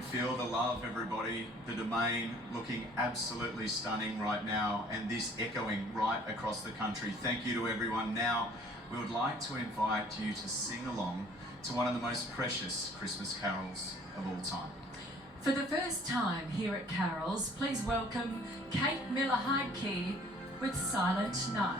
can feel the love, everybody. The domain looking absolutely stunning right now, and this echoing right across the country. Thank you to everyone. Now, we would like to invite you to sing along to one of the most precious Christmas carols of all time. For the first time here at Carols, please welcome Kate Miller-Heidke with Silent Night.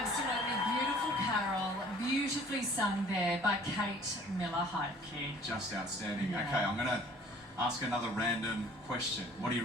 Absolutely beautiful carol, beautifully sung there by Kate Miller-Heidke. Just outstanding. Okay, I'm going to ask another random question. What do you